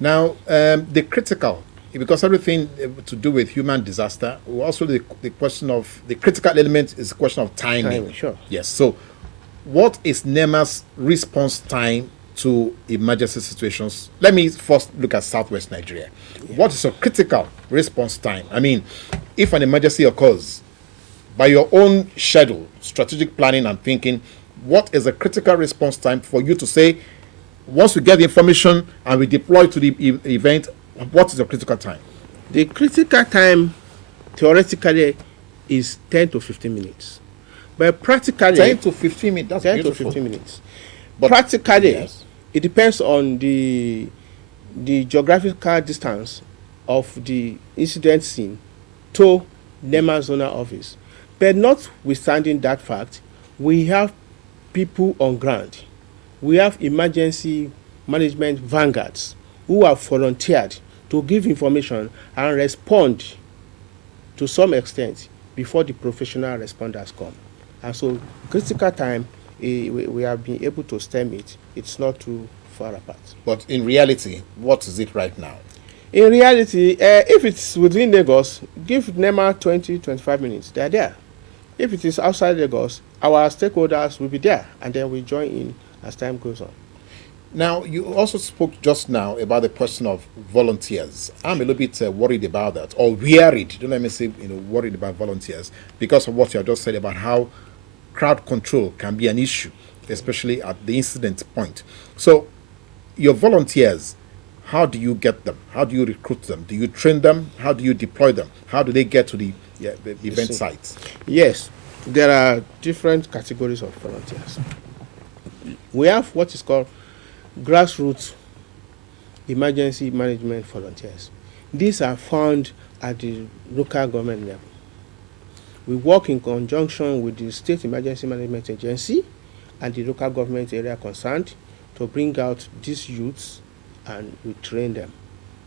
Now, the critical, because everything to do with human disaster, also the question of the critical element is a question of timing. Time, sure. Yes. So, what is NEMA's response time to emergency situations? Let me first look at Southwest Nigeria. Yeah. What is a critical response time? I mean, if an emergency occurs, by your own schedule, strategic planning and thinking, what is a critical response time for you to say, once we get the information and we deploy to the event, what is the critical time? The critical time, theoretically, is 10 to 15 minutes. But practically... 10 to 15 minutes, that's 10 beautiful. to 15 minutes. But practically, yes, it depends on the geographical distance of the incident scene to NEMA zonal office. But notwithstanding that fact, we have people on ground. We have emergency management vanguards who have volunteered to give information and respond to some extent before the professional responders come. And so critical time, we have been able to stem it. It's not too far apart. but in reality, what is it right now? In reality, if it's within Lagos, give NEMA 20-25 minutes. They're there. If it is outside Lagos, our stakeholders will be there, and then we join in as time goes on. Now, you also spoke just now about the question of volunteers. I'm a little bit worried about that, or worried. Don't let me say, worried about volunteers, because of what you have just said about how crowd control can be an issue, especially at the incident point. So, your volunteers, how do you get them? How do you recruit them? Do you train them? How do you deploy them? How do they get to the event sites? Yes, there are different categories of volunteers. We have what is called grassroots emergency management volunteers. These are found at the local government level. We work in conjunction with the State Emergency Management Agency and the local government area concerned to bring out these youths, and we train them.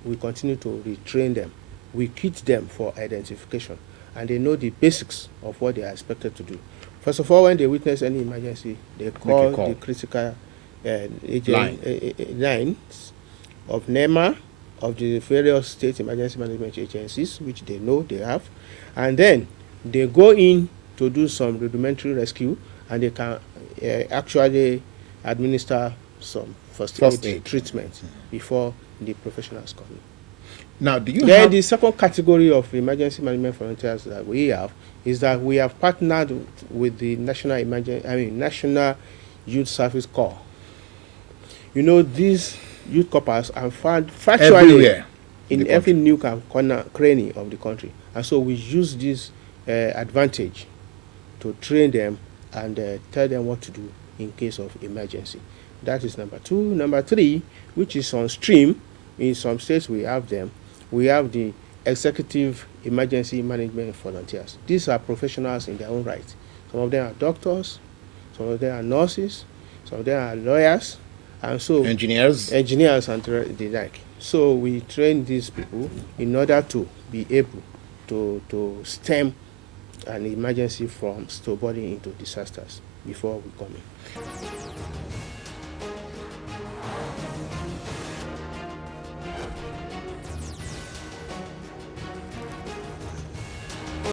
We continue to retrain them. We kit them for identification, and they know the basics of what they are expected to do. First of all, when they witness any emergency, they call the critical lines of NEMA, of the various state emergency management agencies, which they know they have, and then they go in to do some rudimentary rescue, and they can actually administer some first aid treatment before the professionals come in. Now, do you then have... the second category of emergency management volunteers that we have is that we have partnered with the National Youth Service Corps. These youth corps are found virtually everywhere in every nook and corner, cranny of the country, and so we use this advantage to train them and tell them what to do in case of emergency. That is number two. Number three, which is on stream, in some states we have them. We have the executive emergency management volunteers. These are professionals in their own right. Some of them are doctors, some of them are nurses, some of them are lawyers, and so engineers and the like. So we train these people in order to be able to stem an emergency from snowballing into disasters before we come in.